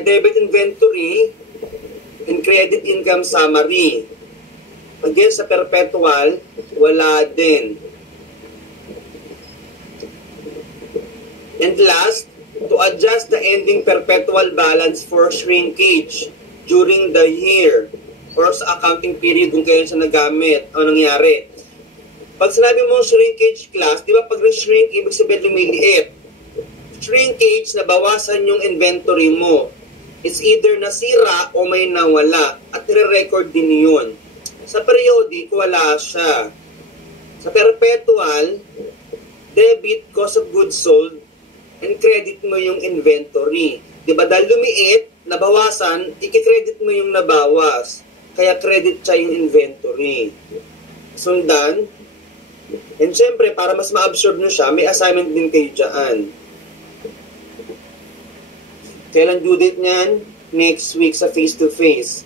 debit inventory and credit income summary. Again, sa perpetual, wala din. And last, to adjust the ending perpetual balance for shrinkage during the year or sa accounting period kung kailan siya nagamit o nangyari. Pag sinabi mo shrinkage class, di ba pag shrink, ibig sabihin lumiliit. Shrinkage, nabawasan yung inventory mo. It's either nasira o may nawala at nire-record din yun. Sa periodic, wala siya. Sa perpetual, debit, cost of goods sold, and credit mo yung inventory. Diba? Dahil lumiit, nabawasan, i-credit mo yung nabawas. Kaya credit siya yung inventory. Sundan. And syempre, para mas ma-absorb nyo siya, may assignment din kayo dyan. Kailan due date niyan? Next week sa face-to-face.